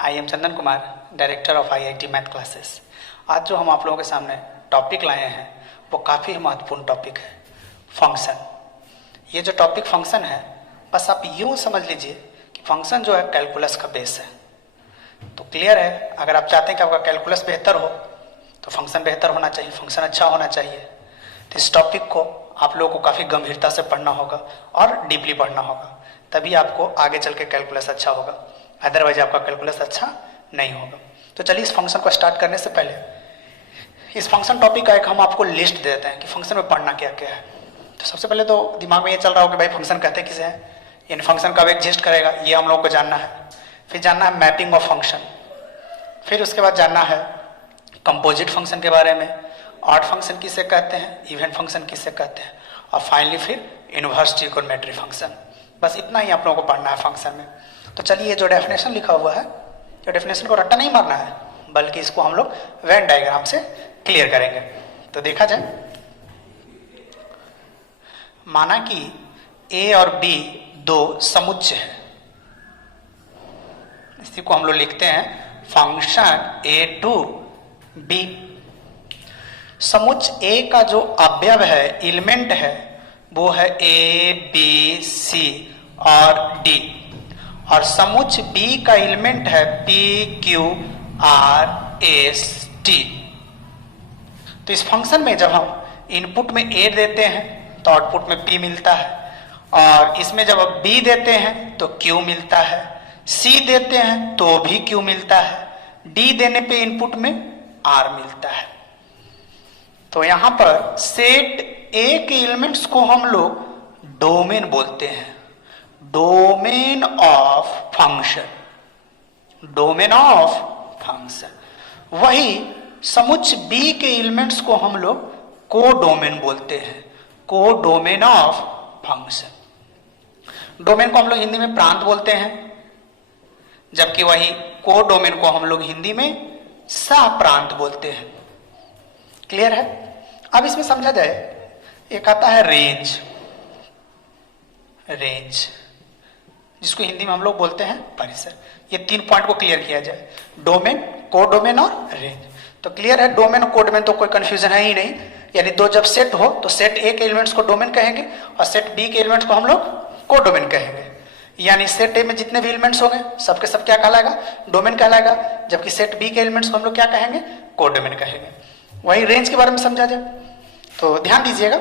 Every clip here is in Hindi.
I am Chandan Kumar, director of IIT math classes. आज जो हम आप लोगों के सामने टॉपिक लाए हैं वो काफ़ी महत्वपूर्ण टॉपिक है, फंक्शन। ये जो टॉपिक फंक्शन है, बस आप यूँ समझ लीजिए कि फंक्शन जो है कैलकुलस का बेस है। तो क्लियर है, अगर आप चाहते हैं कि आपका कैलकुलस बेहतर हो तो फंक्शन बेहतर होना चाहिए, फंक्शन अच्छा होना चाहिए। तो इस टॉपिक को आप लोगों को काफ़ी गंभीरता से पढ़ना होगा और डीपली पढ़ना होगा, तभी आपको आगे चल के कैलकुलस अच्छा होगा, अदरवाइज आपका कैलकुलस अच्छा नहीं होगा। तो चलिए इस फंक्शन को स्टार्ट करने से पहले इस फंक्शन टॉपिक का एक हम आपको लिस्ट दे देते हैं कि फंक्शन में पढ़ना क्या क्या है। तो सबसे पहले तो दिमाग में ये चल रहा हो कि भाई फंक्शन कहते किसे हैं, यानी फंक्शन कब एग्जिस्ट करेगा, ये हम लोगों को जानना है। फिर जानना है मैपिंग ऑफ फंक्शन, फिर उसके बाद जानना है कंपोजिट फंक्शन के बारे में, ऑड फंक्शन किसे कहते हैं, इवन फंक्शन किसे कहते हैं, और फाइनली फिर इनवर्स ट्रिगोनोमेट्री फंक्शन। बस इतना ही आप लोगों को पढ़ना है फंक्शन में। तो चलिए ये जो डेफिनेशन लिखा हुआ है, ये डेफिनेशन को रट्टा नहीं मारना है, बल्कि इसको हम लोग वेन डायग्राम से क्लियर करेंगे। तो देखा जाए, माना कि ए और बी दो समुच्चय है, इसी को हम लोग लिखते हैं फंक्शन ए टू बी। समुच्चय ए का जो अवयव है, एलिमेंट है, वो है ए बी सी और डी, और समुच्चय बी का एलिमेंट है P Q R S T. तो इस फंक्शन में जब हम इनपुट में ए देते हैं तो आउटपुट में पी मिलता है, और इसमें जब अब बी देते हैं तो क्यू मिलता है, सी देते हैं तो भी क्यू मिलता है, डी देने पे इनपुट में आर मिलता है। तो यहां पर सेट ए के एलिमेंट्स को हम लोग डोमेन बोलते हैं, domain of function, domain of function. वही समुच्चय बी के एलिमेंट्स को हम लोग कोडोमेन बोलते हैं, कोडोमेन ऑफ फंक्शन। डोमेन को हम लोग हिंदी में प्रांत बोलते हैं, जबकि वही कोडोमेन को हम लोग हिंदी में सप्रांत बोलते हैं। क्लियर है? अब इसमें समझा जाए, एक आता है रेंज, रेंज जिसको हिंदी में हम लोग बोलते हैं परिसर। ये 3 पॉइंट को क्लियर किया जाए, डोमेन, कोडोमेन और रेंज। तो क्लियर है, डोमेन और कोडोमेन तो कोई कंफ्यूजन है ही नहीं। यानी दो जब सेट हो तो सेट ए के एलिमेंट्स को डोमेन कहेंगे और सेट बी के एलिमेंट्स को हम लोग कोडोमेन कहेंगे। यानी सेट ए में जितने भी एलिमेंट्स होंगे सबके सब क्या कहलाएगा, डोमेन कहलाएगा, जबकि सेट बी के एलिमेंट्स को हम लोग क्या कहेंगे, कोडोमेन कहेंगे। वही रेंज के बारे में समझा जाए तो ध्यान दीजिएगा,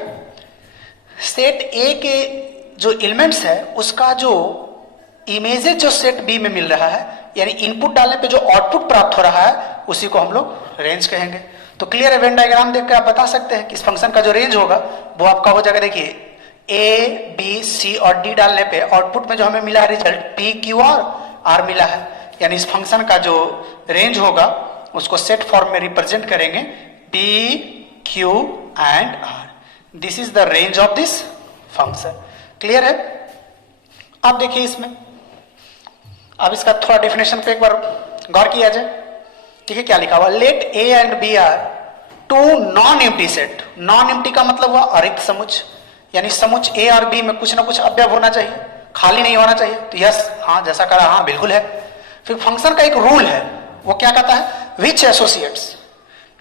सेट ए के जो एलिमेंट्स है उसका जो इमेजेस जो सेट बी में मिल रहा है, यानी इनपुट डालने पे जो आउटपुट प्राप्त हो रहा है, उसी को हम लोग रेंज कहेंगे। तो क्लियर है, वेन डायग्राम देखकर आप बता सकते हैं कि इस फंक्शन का जो रेंज होगा वो आपका हो जाएगा। देखिए ए बी सी और डी डालने पे आउटपुट में जो हमें मिला है रिजल्ट पी क्यू और आर मिला है, यानी इस फंक्शन का जो रेंज होगा उसको सेट फॉर्म में रिप्रेजेंट करेंगे p q and r. This is the range of this function. Clear है? अब देखिए इसमें, अब इसका थोड़ा डेफिनेशन पे एक बार गौर किया जाए। ठीक है, क्या लिखा हुआ, let a and b are two non empty set. Non empty का मतलब हुआ अरिक्त समुच्चय, यानी समुच्चय ए और बी में कुछ ना कुछ अवयव होना चाहिए, खाली नहीं होना चाहिए। तो यस, हाँ जैसा कहा, हाँ बिल्कुल है। फिर फंक्शन का एक रूल है, वो क्या कहता है, which associates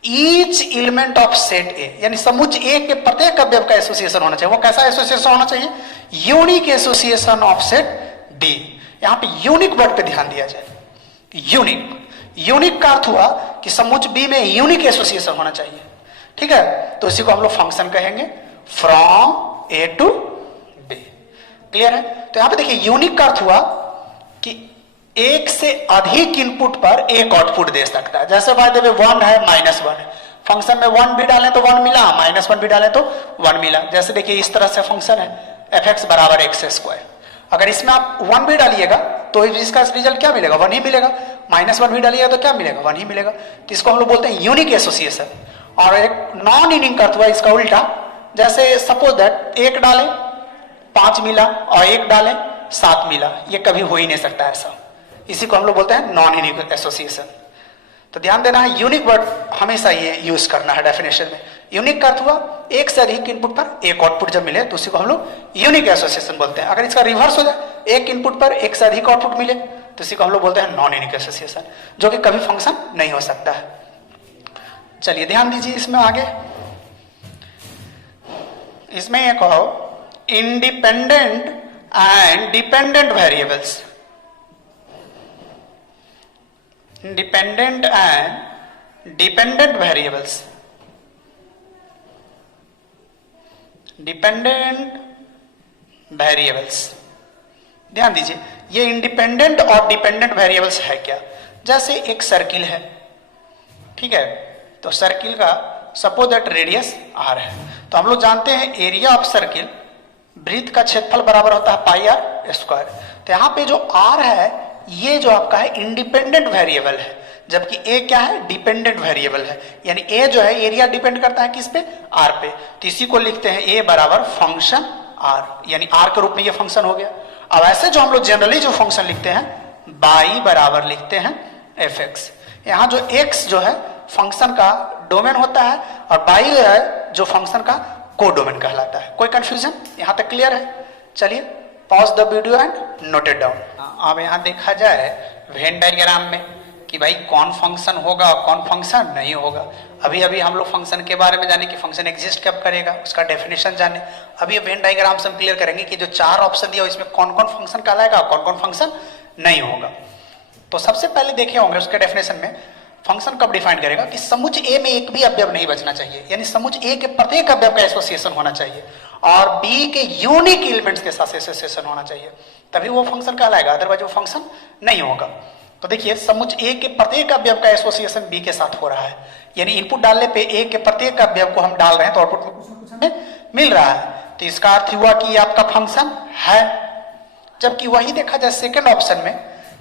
each element of set A, यानी समुच्चय ए के प्रत्येक अवयव का एसोसिएशन होना चाहिए। वो कैसा एसोसिएशन होना चाहिए, unique association of set D. यहां पे यूनिक वर्ड पे ध्यान दिया जाए, यूनिक। यूनिक का अर्थ हुआ कि समुच्चय बी में यूनिक एसोसिएशन होना चाहिए। ठीक है, तो इसी को हम लोग फंक्शन कहेंगे from a to b. Clear है? तो यहां पे देखिए यूनिक का अर्थ हुआ कि एक से अधिक इनपुट पर एक आउटपुट दे सकता है। जैसे बाय द वे 1 है, -1 है, फंक्शन में 1 भी डालें तो 1 मिला, -1 भी डालें तो 1 मिला। जैसे देखिए इस तरह से फंक्शन है f(x = x²। अगर इसमें आप 1 भी डालिएगा तो इसका रिजल्ट क्या मिलेगा, 1 ही मिलेगा। -1 भी डालिएगा तो क्या मिलेगा, 1 ही मिलेगा। तो इसको हम लोग बोलते हैं यूनिक एसोसिएशन। और एक नॉन यूनिक अर्थ हुआ इसका उल्टा, जैसे सपोज दैट 1 डालें 5 मिला और 1 डालें 7 मिला, ये कभी हो ही नहीं सकता ऐसा। इसी को हम लोग बोलते हैं नॉन यूनिक एसोसिएशन। तो ध्यान देना है, यूनिक वर्ड हमेशा ये यूज करना है डेफिनेशन में। यूनिक का अर्थ हुआ एक से अधिक इनपुट पर एक आउटपुट जब मिले तो उसी को हम लोग यूनिक एसोसिएशन बोलते हैं। अगर इसका रिवर्स हो जाए, एक इनपुट पर एक से अधिक आउटपुट मिले तो इसी को हम लोग बोलते हैं नॉन यूनिक एसोसिएशन, जो कि कभी फंक्शन नहीं हो सकता है। चलिए ध्यान दीजिए इसमें आगे, इसमें ये कहो independent and dependent variables, independent and dependent variables, dependent variables. ध्यान दीजिए ये इंडिपेंडेंट और डिपेंडेंट वेरिएबल्स है क्या? जैसे एक सर्किल है, ठीक है, तो सर्किल का सपोज दैट रेडियस आर है, तो हम लोग जानते हैं एरिया ऑफ सर्किल वृत्त का क्षेत्रफल बराबर होता है पाई आर स्क्वायर। तो यहाँ पे जो आर है ये जो आपका है इंडिपेंडेंट वेरिएबल है, जबकि ए क्या है? डिपेंडेंट वेरिएबल है। यानी ए जो है एरिया डिपेंड करता है किस पे? आर पे। तो इसी को लिखते हैं ए बराबर फंक्शन आर, यानी आर के रूप में ये फंक्शन हो गया। अब ऐसे जो हम लोग जनरली जो फंक्शन लिखते हैं बाई बराबर लिखते हैं एफ एक्स। यहाँ जो एक्स जो है फंक्शन का डोमेन होता है और बाई है जो फंक्शन का को डोमेन कहलाता है। कोई कंफ्यूजन यहाँ तक क्लियर है? चलिए pause the video and note it down. अब यहाँ देखा जाए वेन डायग्राम में कि भाई कौन फंक्शन होगा और कौन फंक्शन नहीं होगा। अभी अभी हम लोग फंक्शन के बारे में जाने कि फंक्शन एग्जिस्ट कब करेगा, उसका डेफिनेशन जाने। अभी वेन डायग्राम से हम क्लियर करेंगे कि जो चार ऑप्शन दिया इसमें कौन कौन फंक्शन कहलाएगा और कौन कौन फंक्शन नहीं होगा। तो सबसे पहले देखे होंगे उसके डेफिनेशन में फंक्शन कब डिफाइन करेगा कि समुच्चय ए में एक भी अवयव नहीं बचना चाहिए, यानी समुच्चय ए के प्रत्येक अवयव का एसोसिएशन होना चाहिए और बी के यूनिक एलिमेंट्स के साथ एसोसिएशन होना चाहिए, तभी वो फंक्शन कहलाएगा, अदरवाइज वो फंक्शन नहीं होगा। तो देखिए समुच्चय ए के प्रत्येक अवयव का एसोसिएशन बी के साथ हो रहा है, यानी इनपुट डालने पे ए के प्रत्येक अवयव को हम डाल रहे हैं तो आउटपुट में कुछ ना कुछ हमें मिल रहा है। तो इसका अर्थ हुआ कि ये आपका फंक्शन है। जबकि वही देखा जाए सेकंड ऑप्शन में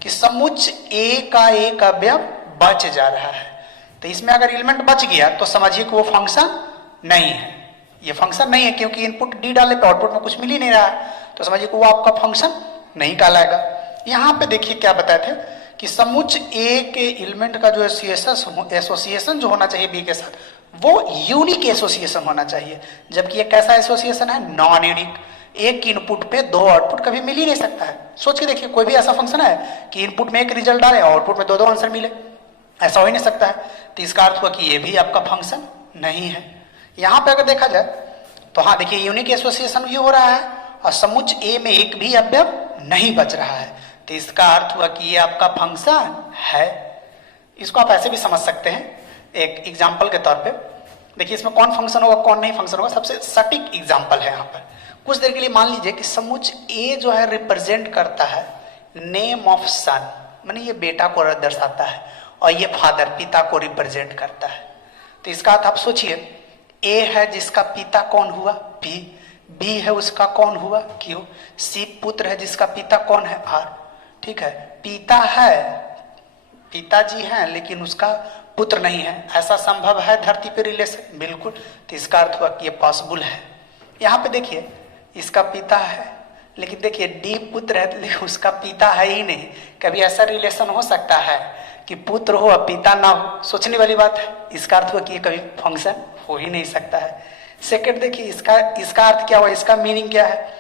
कि समुच्चय ए का एक अवयव बच जा रहा है, तो इसमें अगर एलिमेंट बच गया तो समझिए कि वो फंक्शन नहीं है, ये फंक्शन नहीं है क्योंकि इनपुट डी डालने पे आउटपुट में कुछ मिल ही नहीं रहा है, तो समझिए कि वो आपका फंक्शन नहीं कहलाएगा। यहाँ पे देखिए क्या बताए थे कि समुच्चय ए के एलिमेंट का जो एसोसिएशन जो होना चाहिए बी के साथ वो यूनिक एसोसिएशन होना चाहिए, जबकि ये कैसा एसोसिएशन है? Non unique. एक इनपुट पे दो आउटपुट कभी मिल ही नहीं सकता है। सोच के देखिए कोई भी ऐसा फंक्शन है कि इनपुट में एक रिजल्ट डाले और आउटपुट में दो दो आंसर मिले, ऐसा हो ही नहीं सकता है। तो इसका अर्थ हुआ कि ये भी आपका फंक्शन नहीं है। यहाँ पे अगर देखा जाए तो हाँ देखिए यूनिक एसोसिएशन भी हो रहा है और समुच्चय ए में एक भी अवयव नहीं बच रहा है, तो इसका अर्थ हुआ कि ये आपका फंक्शन है। इसको आप ऐसे भी समझ सकते हैं एक एग्जाम्पल के तौर पे। देखिए इसमें कौन फंक्शन होगा कौन नहीं फंक्शन होगा, सबसे सटीक एग्जाम्पल है यहाँ पर। कुछ देर के लिए मान लीजिए कि समुच्चय ए जो है रिप्रेजेंट करता है नेम ऑफ सन, माने ये बेटा को दर्शाता है, और ये फादर पिता को रिप्रेजेंट करता है। तो इसका अर्थ आप सोचिए ए है जिसका पिता कौन हुआ? बी। बी है उसका कौन हुआ? क्यू। सी पुत्र है जिसका पिता कौन है? आर। ठीक है, पिता है, पिताजी हैं लेकिन उसका पुत्र नहीं है, ऐसा संभव है धरती पे रिलेशन? बिल्कुल। तो इसका अर्थ हुआ कि ये पॉसिबल है। यहाँ पे देखिए इसका पिता है लेकिन देखिए डी पुत्र है लेकिन उसका पिता है ही नहीं। कभी ऐसा रिलेशन हो सकता है कि पुत्र हो और पिता ना हो? सोचने वाली बात है। इसका अर्थ हुआ कि ये कभी फंक्शन हो ही नहीं सकता है। सेकंड देखिए इसका अर्थ क्या हुआ, इसका मीनिंग क्या है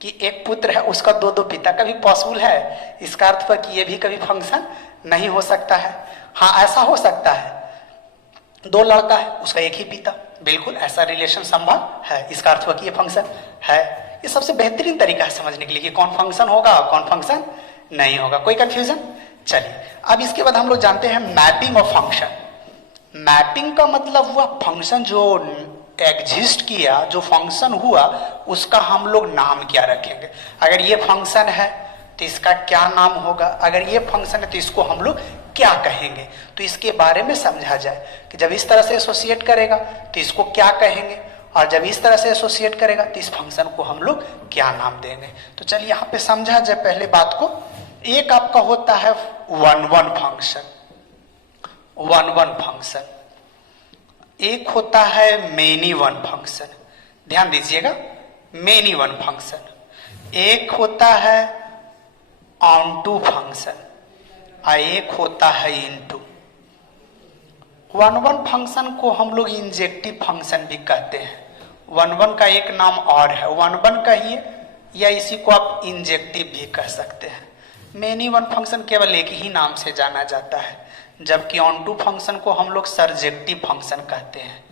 कि एक पुत्र है उसका दो दो पिता, कभी पॉसिबल है? इसका अर्थ हुआ कि ये भी कभी फंक्शन नहीं हो सकता है। हाँ ऐसा हो सकता है, दो लड़का है उसका एक ही पिता, बिल्कुल ऐसा रिलेशन संभव है। इसका अर्थ हुआ कि ये फंक्शन है। ये सबसे बेहतरीन तरीका है समझने के लिए कि कौन फंक्शन होगा और कौन फंक्शन नहीं होगा। कोई कंफ्यूजन? चलिए अब इसके बाद हम लोग जानते हैं मैपिंग ऑफ फंक्शन। मैपिंग का मतलब हुआ फंक्शन जो एग्जिस्ट किया, जो फंक्शन हुआ उसका हम लोग नाम क्या रखेंगे। अगर ये फंक्शन है तो इसका क्या नाम होगा, अगर ये फंक्शन है तो इसको हम लोग क्या कहेंगे। तो इसके बारे में समझा जाए कि जब इस तरह से एसोसिएट करेगा तो इसको क्या कहेंगे, और जब इस तरह से एसोसिएट करेगा तो इस फंक्शन को हम लोग क्या नाम देंगे। तो चलिए यहाँ पे समझा जाए पहले बात को। एक आपका होता है one one function, one one function. एक होता है मेनी वन फंक्शन, ध्यान दीजिएगा मेनी वन फंक्शन। एक होता है ऑन टू फंक्शन और एक होता है इनटू। वन वन फंक्शन को हम लोग इंजेक्टिव फंक्शन भी कहते हैं। वन वन का एक नाम और है, वन वन कहिए या इसी को आप इंजेक्टिव भी कह सकते हैं। मेनी वन फंक्शन केवल एक ही नाम से जाना जाता है, जबकि ऑन टू फंक्शन को हम लोग सर्जेक्टिव फंक्शन कहते हैं।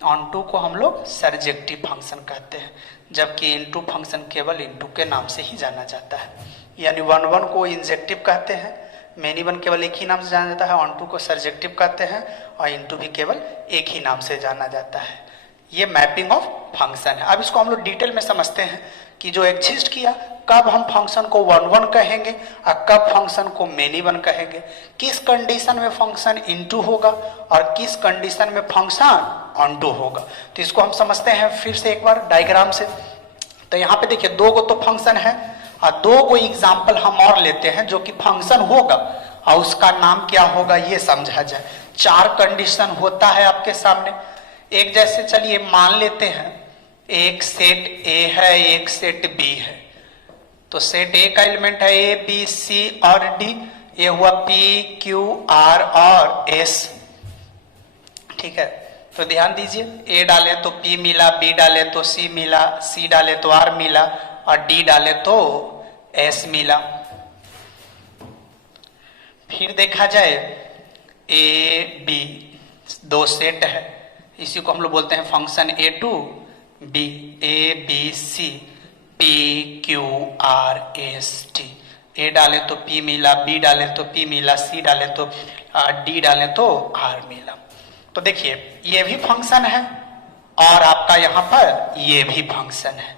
ऑन टू को हम लोग सर्जेक्टिव फंक्शन कहते हैं, जबकि इनटू फंक्शन केवल इनटू के नाम से ही जाना जाता है। यानी वन वन को इंजेक्टिव कहते हैं, मेनी वन केवल एक ही नाम से जाना जाता है, ऑन टू को सर्जेक्टिव कहते हैं और इनटू भी केवल एक ही नाम से जाना जाता है। ये मैपिंग ऑफ फंक्शन है। अब इसको हम लोग डिटेल में समझते हैं कि जो एग्जिस्ट किया, कब हम फंक्शन को वन वन कहेंगे और कब फंक्शन को मेनी वन कहेंगे, किस कंडीशन में फंक्शन इनटू होगा और किस कंडीशन में फंक्शन ऑन टू होगा। तो इसको हम समझते हैं फिर से एक बार डायग्राम से। तो यहाँ पे देखिए दो को तो फंक्शन है और दो को एग्जाम्पल हम और लेते हैं जो कि फंक्शन होगा और उसका नाम क्या होगा ये समझा जाए। चार कंडीशन होता है आपके सामने। एक जैसे चलिए मान लेते हैं एक सेट ए है, एक सेट बी है। तो सेट ए का एलिमेंट है ए बी सी और डी, ये हुआ पी क्यू आर और एस। ठीक है, तो ध्यान दीजिए, ए डाले तो पी मिला, बी डाले तो सी मिला, सी डाले तो आर मिला और डी डाले तो एस मिला। फिर देखा जाए ए बी दो सेट है, इसी को हम लोग बोलते हैं function A to B, A B C P Q R S T. A डाले तो पी मिला, बी डाले तो पी मिला, सी डाले तो डी डाले तो आर मिला। तो देखिए ये भी फंक्शन है और आपका यहाँ पर ये भी फंक्शन है,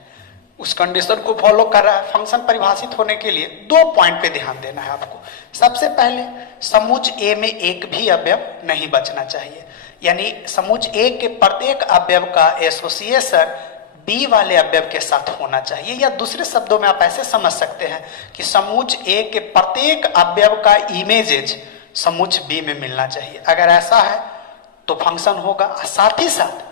उस कंडीशन को फॉलो कर रहा है। फंक्शन परिभाषित होने के लिए दो पॉइंट पे ध्यान देना है आपको। सबसे पहले समुच्च ए में एक भी अवयव नहीं बचना चाहिए, यानी समुच्च ए के प्रत्येक अवयव का एसोसिएशन बी वाले अवयव के साथ होना चाहिए, या दूसरे शब्दों में आप ऐसे समझ सकते हैं कि समुच्च ए के प्रत्येक अवयव का इमेजेज समुच्च बी में मिलना चाहिए। अगर ऐसा है तो फंक्शन होगा। साथ ही साथ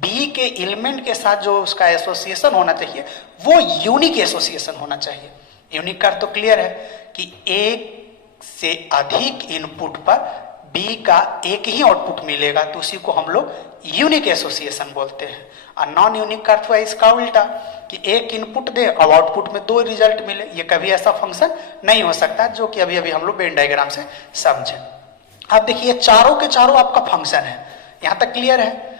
बी के एलिमेंट के साथ जो उसका एसोसिएशन होना चाहिए वो यूनिक एसोसिएशन होना चाहिए। यूनिक का तो क्लियर है कि एक से अधिक इनपुट पर बी का एक ही आउटपुट मिलेगा, तो उसी को हम लोग यूनिक एसोसिएशन बोलते हैं। और नॉन यूनिक का अर्थ हुआ इसका उल्टा कि एक इनपुट दे और आउटपुट में दो रिजल्ट मिले। ये कभी ऐसा फंक्शन नहीं हो सकता, जो कि अभी अभी हम लोग वेन डायग्राम से समझे। अब देखिए चारों के चारों आपका फंक्शन है, यहां तक क्लियर है।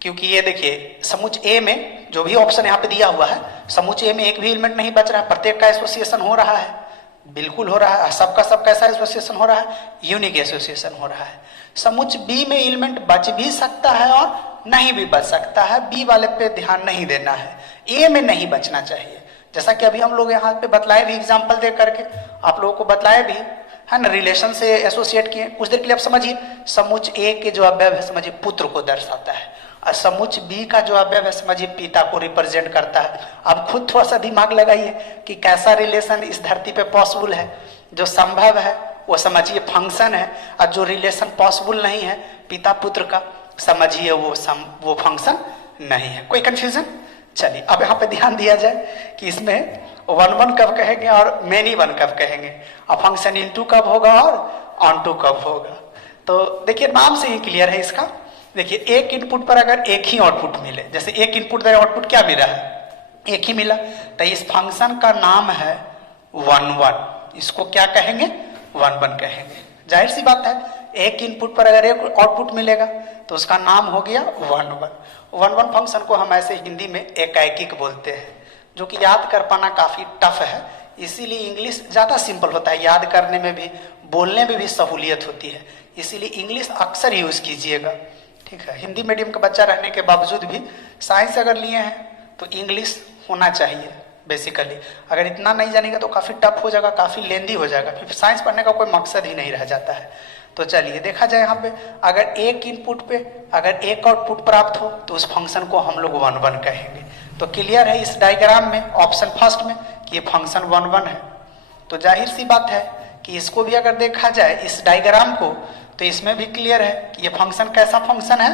क्योंकि ये देखिए समुच्च ए में जो भी ऑप्शन यहाँ पे दिया हुआ है, समुच्च ए में एक भी एलिमेंट नहीं बच रहा है, प्रत्येक का एसोसिएशन हो रहा है, बिल्कुल हो रहा है। सबका सब कैसा एसोसिएशन हो रहा है? यूनिक एसोसिएशन हो रहा है। समुच्च बी में एलिमेंट बच भी सकता है और नहीं भी बच सकता है, बी वाले पे ध्यान नहीं देना है। ए में नहीं बचना चाहिए, जैसा कि अभी हम लोग यहाँ पे बतलाए भी, एग्जाम्पल दे करके आप लोगों को बतलाए भी है ना, रिलेशन से एसोसिएट किए। कुछ देर के लिए आप समझिए, समुच्च ए के जो अवयव है समझिए पुत्र को दर्शाता है, और समुच्च बी का जो अवयव है समझिए पिता को रिप्रेजेंट करता है। अब खुद थोड़ा सा दिमाग लगाइए कि कैसा रिलेशन इस धरती पे पॉसिबल है। जो संभव है वो समझिए फंक्शन है, और जो रिलेशन पॉसिबल नहीं है पिता पुत्र का, समझिए वो फंक्शन नहीं है। कोई कंफ्यूजन? चलिए अब यहाँ पे ध्यान दिया जाए कि इसमें वन वन कब कहेंगे और मेनी वन कब कहेंगे, और फंक्शन इनटू कब होगा और ऑन टू कब होगा। तो देखिए नाम से ही क्लियर है इसका। देखिए एक इनपुट पर अगर एक ही आउटपुट मिले, जैसे एक इनपुट दे आउटपुट क्या मिला है? एक ही मिला, तो इस फंक्शन का नाम है वन वन। इसको क्या कहेंगे? वन वन कहेंगे। जाहिर सी बात है, एक इनपुट पर अगर एक आउटपुट मिलेगा तो उसका नाम हो गया one one. One one function को हम ऐसे हिंदी में एकैकिक बोलते हैं, जो कि याद कर पाना काफी टफ है, इसीलिए इंग्लिश ज्यादा सिंपल होता है, याद करने में भी बोलने में भी सहूलियत होती है, इसीलिए इंग्लिश अक्सर यूज कीजिएगा। ठीक है, हिंदी मीडियम का बच्चा रहने के बावजूद भी साइंस अगर लिए हैं तो इंग्लिश होना चाहिए बेसिकली। अगर इतना नहीं जानेगा तो काफी टफ हो जाएगा, काफी लेंदी हो जाएगा, फिर साइंस पढ़ने का कोई मकसद ही नहीं रह जाता है। तो चलिए देखा जाए यहाँ पे, अगर एक इनपुट पे अगर एक आउटपुट प्राप्त हो तो उस फंक्शन को हम लोग वन वन कहेंगे। तो क्लियर है इस डायग्राम में ऑप्शन फर्स्ट में कि ये फंक्शन वन वन है। तो जाहिर सी बात है कि इसको भी अगर देखा जाए इस डायग्राम को, तो इसमें भी क्लियर है कि ये फंक्शन कैसा फंक्शन है?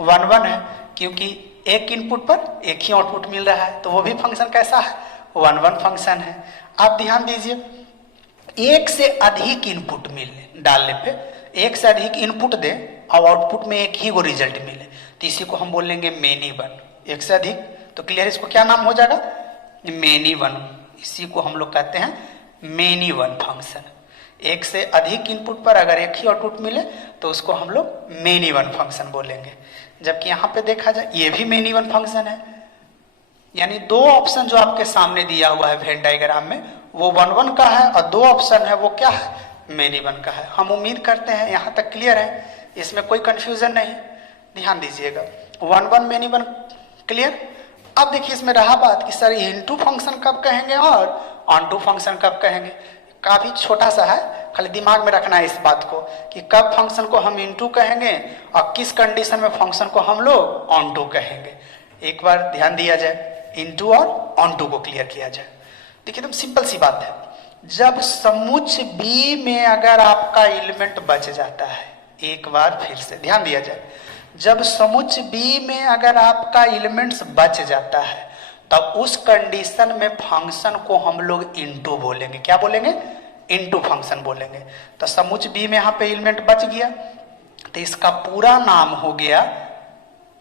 वन वन है, क्योंकि एक इनपुट पर एक ही आउटपुट मिल रहा है, तो वो भी फंक्शन कैसा है? वन वन फंक्शन है। आप ध्यान दीजिए, एक से अधिक इनपुट मिलने डालने पे, एक से अधिक इनपुट दे और आउटपुट में एक ही वो रिजल्ट मिले, तो इसी को हम बोलेंगे मेनी वन। एक से अधिक, तो क्लियर, इसको क्या नाम हो जाएगा? Many one. इसी को हम लोग कहते हैं मेनी वन फंक्शन। एक से अधिक इनपुट पर अगर एक ही आउटपुट मिले तो उसको हम लोग मेनी वन फंक्शन बोलेंगे। जबकि यहाँ पे देखा जाए ये भी मेनी वन फंक्शन है, यानी दो ऑप्शन जो आपके सामने दिया हुआ है वेन डायग्राम में वो 1 1 का है और दो ऑप्शन है वो क्या है, मेनी वन का है। हम उम्मीद करते हैं यहाँ तक क्लियर है, इसमें कोई कंफ्यूजन नहीं। ध्यान दीजिएगा 1 1 मेनी वन क्लियर। अब देखिए इसमें रहा बात कि सर इनटू फंक्शन कब कहेंगे और ऑन टू फंक्शन कब कहेंगे। काफी छोटा सा है, खाली दिमाग में रखना है इस बात को कि कब फंक्शन को हम इनटू कहेंगे और किस कंडीशन में फंक्शन को हम लोग ऑन टू कहेंगे। एक बार ध्यान दिया जाए, इनटू और ऑन टू को क्लियर किया जाए। देखिए एकदम सिंपल सी बात है, जब समुच्च बी में अगर आपका एलिमेंट बच जाता है, एक बार फिर से ध्यान दिया जाए, जब समुच्च बी में अगर आपका एलिमेंट्स बच जाता है तब उस कंडीशन में फंक्शन को हम लोग इनटू बोलेंगे। क्या बोलेंगे, इनटू फंक्शन बोलेंगे। तो समुच्च बी में यहाँ पे एलिमेंट बच गया तो इसका पूरा नाम हो गया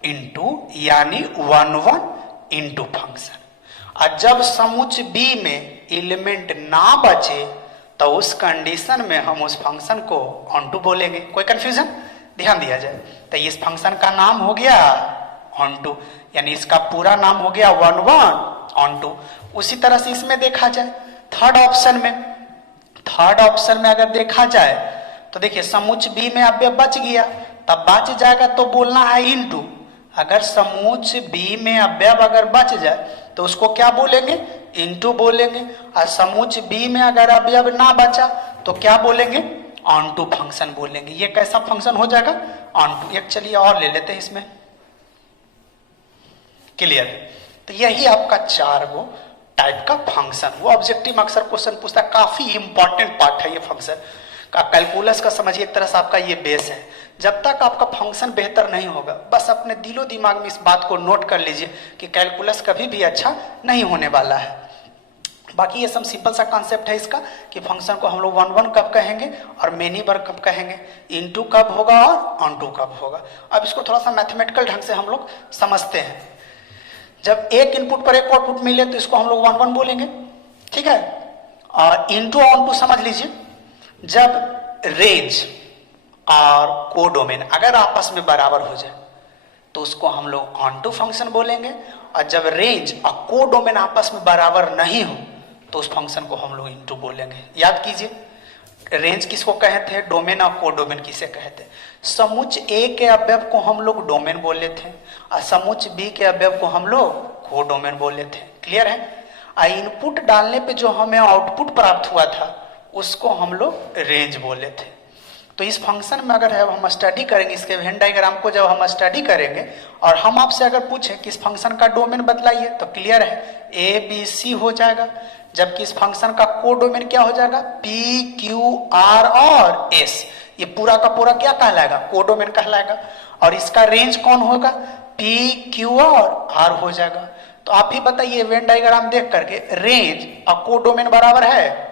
इनटू, यानी 1 1 इनटू फंक्शन। और जब समुच्च बी में एलिमेंट ना बचे तो उस कंडीशन में हम उस फंक्शन को ऑन टू बोलेंगे। कोई कंफ्यूजन, ध्यान दिया जाए। तो इस फंक्शन का नाम हो गया ऑन टू, यानी इसका पूरा नाम हो गया 1 1 ऑन टू। उसी तरह से इसमें देखा जाए थर्ड ऑप्शन में अगर देखा जाए तो देखिए समुच्च बी में अव्यय बच गया, तब बच जाएगा तो बोलना है इनटू। अगर समुच्च बी में अव्यय अगर बच जाए तो उसको क्या बोलेंगे, इनटू बोलेंगे। और समुच्च बी में अगर अव्यय ना बचा तो क्या बोलेंगे, ऑन टू फंक्शन बोलेंगे। ये कैसा फंक्शन हो जाएगा, ऑन टू। एक चलिए और ले लेते हैं इसमें, क्लियर। तो यही आपका 4 गो टाइप का फंक्शन, वो ऑब्जेक्टिव अक्सर क्वेश्चन पूछता है, काफी इंपॉर्टेंट पार्ट है ये फंक्शन का। कैलकुलस का समझिए एक तरह से आपका ये बेस है। जब तक आपका फंक्शन बेहतर नहीं होगा, बस अपने दिलो दिमाग में इस बात को नोट कर लीजिए कि कैलकुलस कभी भी अच्छा नहीं होने वाला है। बाकी ये सब सिंपल सा कॉन्सेप्ट है इसका कि फंक्शन को हम लोग 1 1 कब कहेंगे और मेनी बार कब कहेंगे, इनटू कब होगा और ऑन टू कब होगा। अब इसको थोड़ा सा मैथमेटिकल ढंग से हम लोग समझते हैं। जब एक इनपुट पर एक आउटपुट मिले तो इसको हम लोग 1 1 बोलेंगे, ठीक है। और इनटू ऑन टू समझ लीजिए, जब रेंज और कोडोमेन अगर आपस में बराबर हो जाए तो उसको हम लोग ऑन टू फंक्शन बोलेंगे। और जब रेंज और कोडोमेन आपस में बराबर नहीं हो तो उस फंक्शन को हम लोग इनटू बोलेंगे। याद कीजिए, रेंज किसको कहते हैं, डोमेन, और कोडोमेन किसे कहते हैं। समुच्च ए के अवयव को हम लोग डोमेन बोले थे और समुच्च बी के अवयव को हम लोग कोडोमेन बोले थे। क्लियर है। और इनपुट डालने पे जो हमें आउटपुट प्राप्त हुआ था उसको हम लोग रेंज बोले थे। तो इस फंक्शन में अगर हम स्टडी करेंगे, इसके वेन डायग्राम को जब हम स्टडी करेंगे और हम आपसे अगर पूछें कि इस फंक्शन का डोमेन बतलाइए तो क्लियर है ए बी सी हो जाएगा। जबकि इस फंक्शन का कोडोमेन क्या हो जाएगा, पी क्यू आर और एस। ये पूरा का पूरा क्या कहलाएगा, कोडोमेन कहलाएगा। और इसका रेंज कौन होगा, पी क्यू और आर हो जाएगा। तो आप ही बताइए वेन डायग्राम देख करके रेंज और कोडोमेन बराबर है।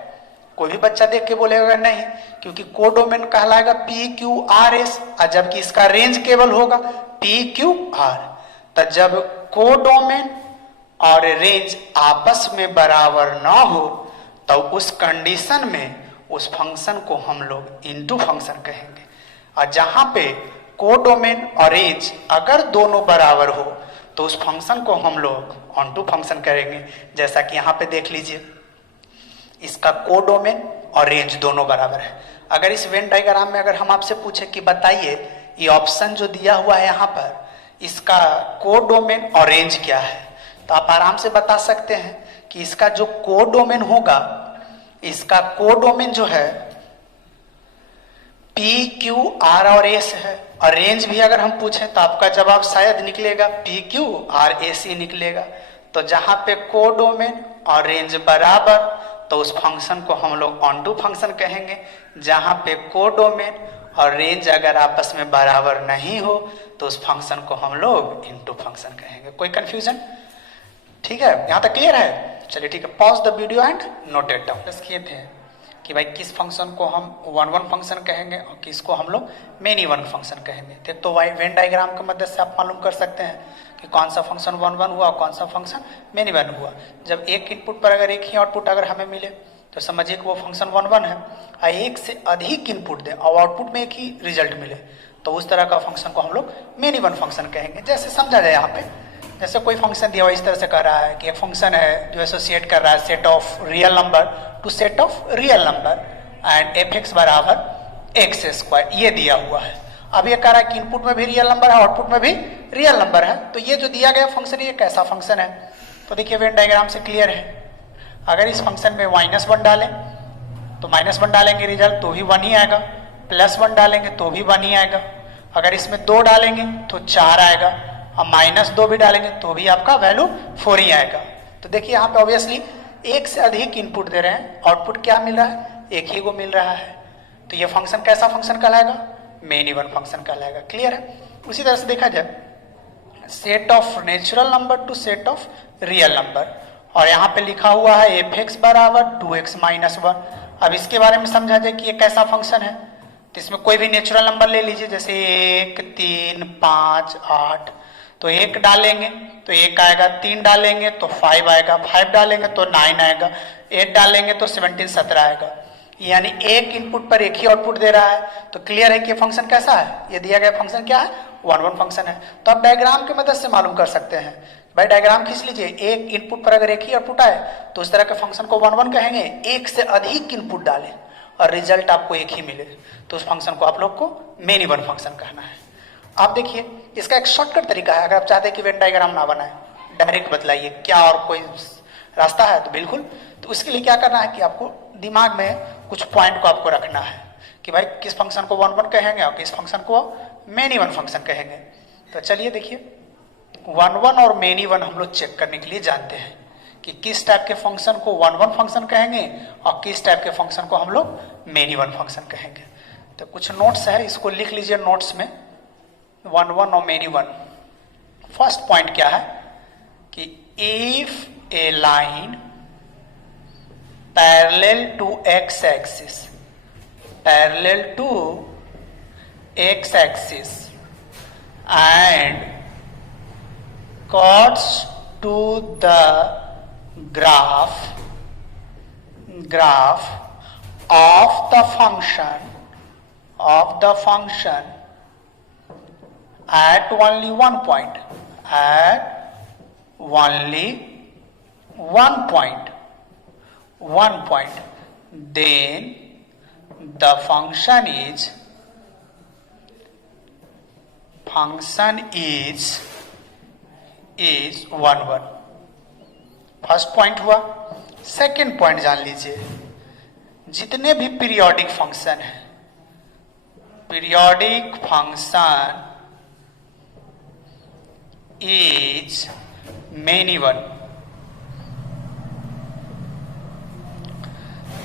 कोई भी बच्चा देख के बोलेगा नहीं, क्योंकि कोडोमेन कहलाएगा पी क्यू आर एस, और जबकि इसका रेंज केवल होगा पी क्यू आर। तो जब कोडोमेन और रेंज आपस में बराबर ना हो तो उस कंडीशन में उस फंक्शन को हम लोग इनटू फंक्शन कहेंगे। और जहां पे कोडोमेन और रेंज अगर दोनों बराबर हो तो उस फंक्शन को हम लोग ऑनटू फंक्शन करेंगे। जैसा कि यहाँ पे देख लीजिए, इसका कोडोमेन और रेंज दोनों बराबर है। अगर इस वेन डायग्राम में अगर हम आपसे पूछे कि बताइए ये ऑप्शन जो दिया हुआ है यहाँ पर, इसका कोडोमेन और रेंज क्या है, तो आप आराम से बता सकते हैं कि इसका जो कोडोमेन होगा, इसका कोडोमेन जो है पी क्यू आर और एस है। और रेंज भी अगर हम पूछें तो आपका जवाब शायद निकलेगा पी क्यू आर एस ही निकलेगा। तो जहां पे कोडोमेन और रेंज बराबर तो उस फंक्शन को हम लोग ऑनटू फंक्शन कहेंगे। जहां पे कोडोमेन और रेंज अगर आपस में बराबर नहीं हो तो उस फंक्शन को हम लोग इनटू फंक्शन कहेंगे। कोई कंफ्यूजन? ठीक है, यहां तक क्लियर है? चलिए ठीक है, pause the video and note it down. किए थे कि भाई किस फंक्शन को हम वन वन फंक्शन कहेंगे और किसको हम लोग मेनी वन फंक्शन कहेंगे। तो वेन डायग्राम की मदद से आप मालूम कर सकते हैं कि कौन सा फंक्शन वन वन हुआ और कौन सा फंक्शन मेनी वन हुआ। जब एक इनपुट पर अगर एक ही आउटपुट अगर हमें मिले तो समझिए कि वो फंक्शन वन वन है, और एक से अधिक इनपुट दे और आउटपुट में एक ही रिजल्ट मिले तो उस तरह का फंक्शन को हम लोग मेनी वन फंक्शन कहेंगे। जैसे समझा जाए यहाँ पे, जैसे कोई फंक्शन दिया हुआ इस तरह से कह रहा है कि एक फंक्शन है जो एसोसिएट कर रहा है set of real number two set of real number and F x बराबर एक्स स्क्वायर, ये दिया हुआ है। अब ये कह रहा है कि इनपुट में भी रियल नंबर है आउटपुट में भी रियल नंबर है, तो ये जो दिया गया फंक्शन ये कैसा फंक्शन है। तो देखिए वेन डायग्राम से क्लियर है। अगर इस फंक्शन में -1 डालें तो -1 डालेंगे रिजल्ट तो भी 1 ही आएगा, +1 डालेंगे तो भी 1 ही आएगा, अगर इसमें 2 डालेंगे तो 4 आएगा और -2 भी डालेंगे तो भी आपका वैल्यू 4 ही आएगा। तो देखिए यहाँ पे ऑब्वियसली एक से अधिक इनपुट दे रहे हैं, आउटपुट क्या मिल रहा है, एक ही को मिल रहा है, तो ये फंक्शन कैसा फंक्शन कहलाएगा, मेनी वन फंक्शन कहलाएगा। क्लियर है। उसी तरह से देखा जाए set of natural number two set of real number, और यहाँ पे लिखा हुआ है एफ एक्स बराबर 2x - 1। अब इसके बारे में समझा जाए कि ये कैसा फंक्शन है। तो इसमें कोई भी नेचुरल नंबर ले लीजिए, जैसे 1, 3, 5, 8, तो 1 डालेंगे तो 1 आएगा, 3 डालेंगे तो 5 आएगा, 5 डालेंगे तो 9 आएगा, 8 डालेंगे तो 17, 17 आएगा। यानी एक इनपुट पर एक ही आउटपुट दे रहा है। तो क्लियर है कि फंक्शन कैसा है, ये दिया गया फंक्शन क्या है, वन वन फंक्शन है। तो आप डायग्राम की मदद से मालूम कर सकते हैं। भाई डायग्राम खींच लीजिए, एक इनपुट पर अगर एक ही आउटपुट आए तो उस तरह के फंक्शन को वन वन कहेंगे। एक से अधिक इनपुट डालें और रिजल्ट आपको एक ही मिले तो उस फंक्शन को आप लोग को मेनी वन फंक्शन कहना है। आप देखिए इसका एक शॉर्टकट तरीका है, अगर आप चाहते हैं कि वेन डायग्राम ना बनाए, डायरेक्ट बतलाइए क्या और कोई रास्ता है, तो बिल्कुल। तो उसके लिए क्या करना है कि आपको दिमाग में कुछ पॉइंट को आपको रखना है कि भाई किस फंक्शन को वन वन कहेंगे और किस फंक्शन को मेनी वन फंक्शन कहेंगे। तो चलिए देखिए, वन वन और मेनी वन हम लोग चेक करने के लिए जानते हैं कि किस टाइप के फंक्शन को वन वन फंक्शन कहेंगे और किस टाइप के फंक्शन को हम लोग मेनी वन फंक्शन कहेंगे। तो कुछ नोट्स है, इसको लिख लीजिए नोट्स में, वन वन और मेनी वन। फर्स्ट पॉइंट क्या है कि if a line parallel to x axis and chords to the graph of the function at only one point, then the function is one one। First point हुआ। सेकेंड पॉइंट जान लीजिए, जितने भी पीरियोडिक फंक्शन है, periodic function is many one.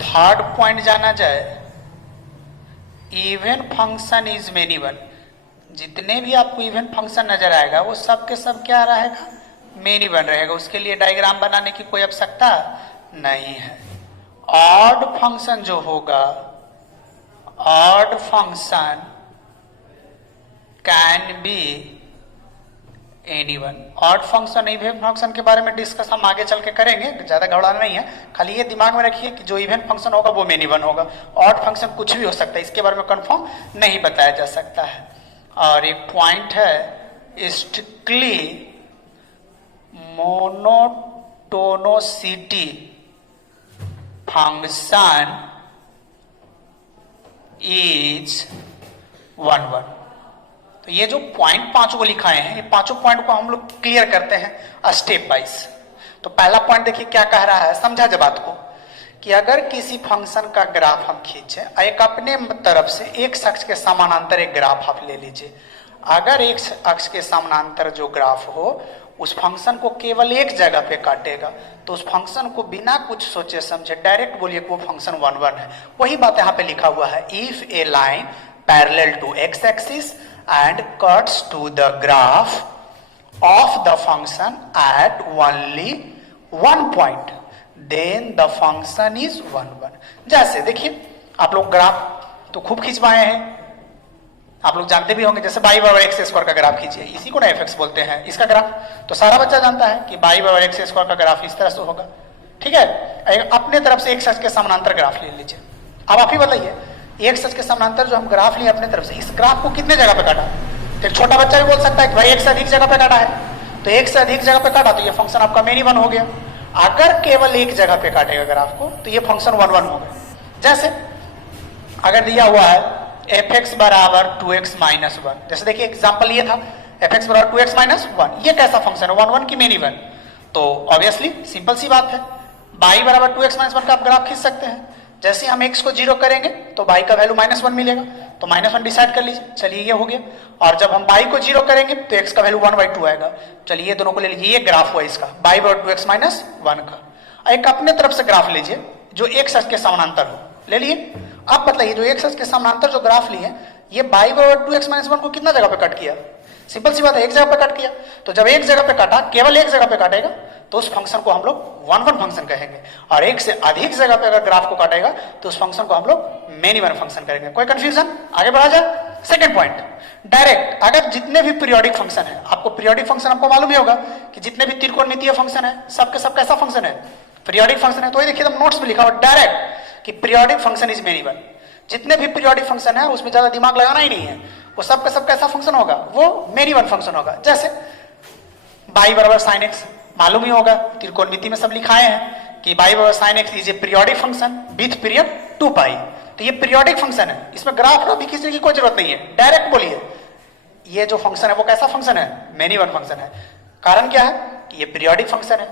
Third point जाना जाए, even function is many one. जितने भी आपको इवन फंक्शन नजर आएगा वो सब के सब क्या रहेगा, मेनी वन रहेगा। उसके लिए डायग्राम बनाने की कोई आवश्यकता नहीं है। ऑड फंक्शन जो होगा, odd function can be any one. Odd function even function के बारे में डिस्कस हम आगे चल के करेंगे, ज्यादा घबराना नहीं है, खाली ये दिमाग में रखिए कि जो इवन फंक्शन होगा वो मेनी वन होगा। ऑड फंक्शन कुछ भी हो सकता है, इसके बारे में कंफर्म नहीं बताया जा सकता है। और एक पॉइंट है, strictly monotonicity function is one one. तो ये जो पॉइंट पांचों को लिखाए हैं, ये पांचों पॉइंट को हम लोग क्लियर करते हैं स्टेप वाइज। तो पहला पॉइंट देखिए क्या कह रहा है, समझा जब बात को, कि अगर किसी फंक्शन का ग्राफ हम खींचे, एक अपने तरफ से एक अक्ष के समानांतर एक ग्राफ आप ले लीजिए। अगर एक अक्ष के समानांतर जो ग्राफ हो उस फंक्शन को केवल एक जगह पे काटेगा तो उस फंक्शन को बिना कुछ सोचे समझे डायरेक्ट बोलिए कि वो फंक्शन वन वन है। वही बात यहाँ पे लिखा हुआ है, if a line parallel to x axis and cuts to the graph of the function at only one point, then the function is one one। जैसे देखिए आप लोग ग्राफ तो खूब खिंचवाए हैं, आप लोग जानते भी होंगे, जैसे बाई बराबर एक्स स्क्वायर का ग्राफ खींचिए, इसी को ना एफ एक्स बोलते हैं, इसका ग्राफ तो सारा बच्चा जानता है कि बाई बराबर एक्स स्क्वायर का ग्राफ इस तरह से होगा। ठीक है, अपने तरफ से एक्स अक्ष के समानांतर ग्राफ ले लीजिए। अब आप ही बताइए, एक्स अक्ष के समानांतर जो हम ग्राफ लिए अपने तरफ से, इस ग्राफ को कितने जगह पे काटा? फिर छोटा बच्चा भी बोल सकता है कि भाई एक से अधिक जगह पे काटा है, तो एक से अधिक जगह पे काटा तो ये फंक्शन आपका मेनी वन हो गया। अगर केवल एक जगह पे काटेगा ग्राफ को तो ये फंक्शन वन वन होगा। जैसे अगर दिया हुआ है एफ एक्स बराबर 2x माइनस वन, जैसे देखिए एग्जाम्पल ये था एफ एक्स बराबर 2x माइनस वन, ये कैसा फंक्शन है? वन वन की मेनी वन। तो ऑब्वियसली सिंपल सी बात है, बाई बराबर 2x माइनस वन का आप ग्राफ खींच सकते हैं। जैसे हम x को जीरो करेंगे तो बाई का वैल्यू माइनस वन मिलेगा, तो माइनस वन डिसाइड कर लीजिए, चलिए ये हो गया। और जब हम बाई को जीरो करेंगे तो x का वैल्यू 1/2 आएगा, चलिए दोनों को ले लीजिए, ये ग्राफ हुआ इसका बाई बराबर 2x माइनस वन का। एक अपने तरफ से ग्राफ लीजिए जो x अक्ष के समानांतर हो, ले लिए। अब बताइए जो x अक्ष के समानांतर जो ग्राफ लिए, ये बाई बराबर 2x माइनस वन को कितना जगह पे कट किया? सिंपल सी बात है, एक जगह पे कट किया। तो जब एक जगह पे काटा, केवल एक जगह पे काटेगा तो उस फंक्शन को हम लोग वन वन फंक्शन कहेंगे, और एक से अधिक जगह पे अगर ग्राफ को काटेगा तो उस फंक्शन को हम लोग मेनी वन फंक्शन करेंगे। कोई कंफ्यूजन? आगे बढ़ा जाए। सेकंड पॉइंट, डायरेक्ट अगर जितने भी पीरियोडिक फंक्शन है, आपको पीरियोडिक फंक्शन आपको मालूम ही होगा कि जितने भी त्रिकोणमितीय फंक्शन है सबके सब कैसा फंक्शन है? पीरियोडिक फंक्शन है। तो ये देखिए नोट्स में लिखा हुआ डायरेक्ट कि periodic function is many one. जितने भी पीरियोडिक फंक्शन है उसमें ज्यादा दिमाग लगाना ही नहीं है, वो सब का सब कैसा फंक्शन होगा? वो मेनी वन फंक्शन होगा। जैसे बाई बराबर साइन एक्स, मालूम ही होगा, त्रिकोणमिति में सब लिखाए हैं कि बाई बराबर sine x is a periodic function with period 2 पाई। तो ये पीरियोडिक फंक्शन है, इसमें ग्राफ भी खींचने की कोई जरूरत नहीं है, डायरेक्ट बोलिए ये जो फंक्शन है वो कैसा फंक्शन है? मेनी वन फंक्शन है। कारण क्या है कि ये पीरियोडिक फंक्शन है।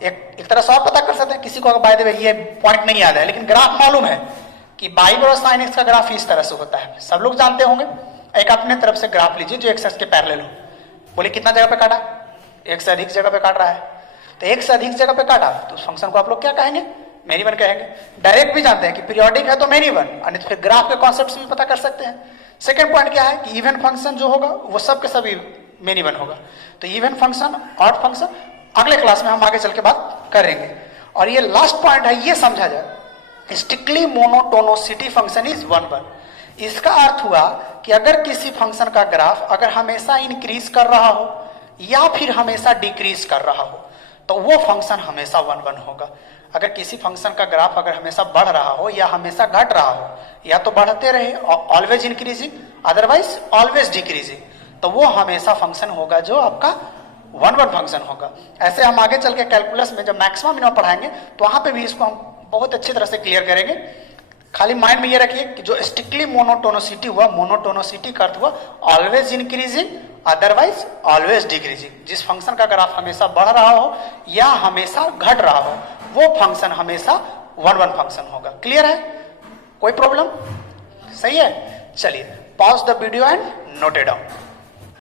एक तरह से और पता कर सकते हैं, किसी को बाय द वे ये पॉइंट नहीं याद है लेकिन ग्राफ मालूम है कि बाई बराबर साइन एक्स का ग्राफ इस तरह से होता है, सब लोग जानते होंगे। एक अपने तरफ से ग्राफ लीजिए जो एक्स एक्स के पैरेलल हो, बोले कितना जगह पे काटा? एक से अधिक जगह पे काट रहा है, तो एक से अधिक जगह पे काटा तो उस फंक्शन को आप लोग क्या कहेंगे? मेनी वन कहेंगे। डायरेक्ट भी जानते हैं कि पीरियोडिक है तो मेनी वन, और फिर ग्राफ के कॉन्सेप्ट भी पता कर सकते हैं। सेकंड पॉइंट क्या है कि इवन फंक्शन जो होगा वो सब के सभी मेनी वन होगा। तो इवन फंक्शन, ऑड फंक्शन अगले क्लास में हम आगे चल के बात करेंगे। और ये लास्ट पॉइंट है, ये समझा जाए, strictly monotonicity function is one one. इसका अर्थ हुआ कि अगर किसी फंक्शन का ग्राफ अगर हमेशा इंक्रीज कर रहा हो या फिर हमेशा डिक्रीज कर रहा हो तो वो फंक्शन हमेशा वन वन होगा। अगर किसी फंक्शन का ग्राफ अगर हमेशा बढ़ रहा हो या हमेशा घट रहा हो, या तो बढ़ते रहे always increasing, otherwise always decreasing, तो वो हमेशा फंक्शन होगा जो आपका वन वन फंक्शन होगा। ऐसे हम आगे चल के कैलकुलस में जब मैक्सिमम मिनिमम पढ़ाएंगे तो वहां पे भी इसको हम बहुत अच्छी तरह से क्लियर करेंगे। खाली माइंड में ये रखिए कि जो स्ट्रिक्टली मोनोटोनोसिटी हुआ, मोनोटोनोसिटी का अर्थ हुआ always increasing otherwise always decreasing. जिस फंक्शन का ग्राफ हमेशा बढ़ रहा हो या हमेशा घट रहा हो वो फंक्शन हमेशा वन वन फंक्शन होगा। क्लियर है? कोई प्रॉब्लम? सही है, चलिए pause the video and note it down.